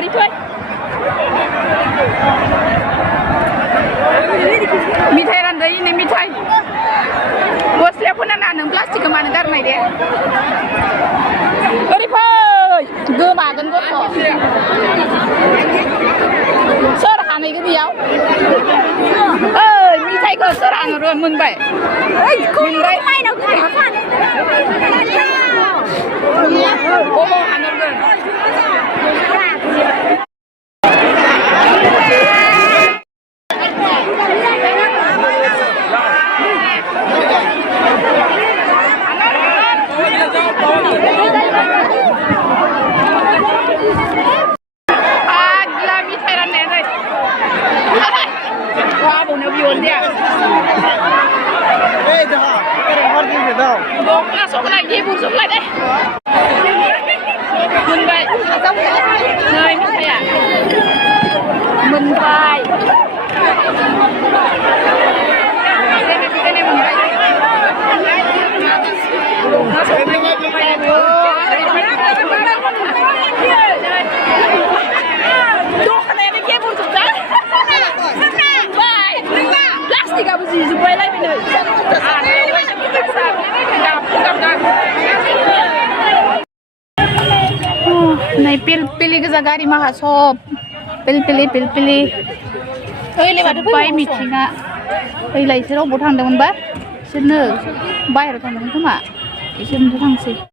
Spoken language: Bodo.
ओरैफोर मिथाइ रानदो इनै मिथाइ गस्लाया फोनाना नों प्लास्टिकखौ मानो गारनाय दे ओरै फै गोमागोन गथ' सोर हानायगोन बेयाव ओइ मिथाइखौ सोर हानो मोनबाय मोनबाय अबाव हानहरगोन Soklah ibu soklah deh. Menbai. Nơi menbai à? Menbai. Ini menbai. Tuh kenapa dia pun suka? Bye. Plastik apa sih? Supaya lagi bener. Này pil goजा गारि माखा सब पिल बाय मिथिङा ओइलाय इसोर अबाव थांदोंमोनबा इसोरनो बाहेरायाव थांदोंमोन खोमा इसोरनोथ' थांसै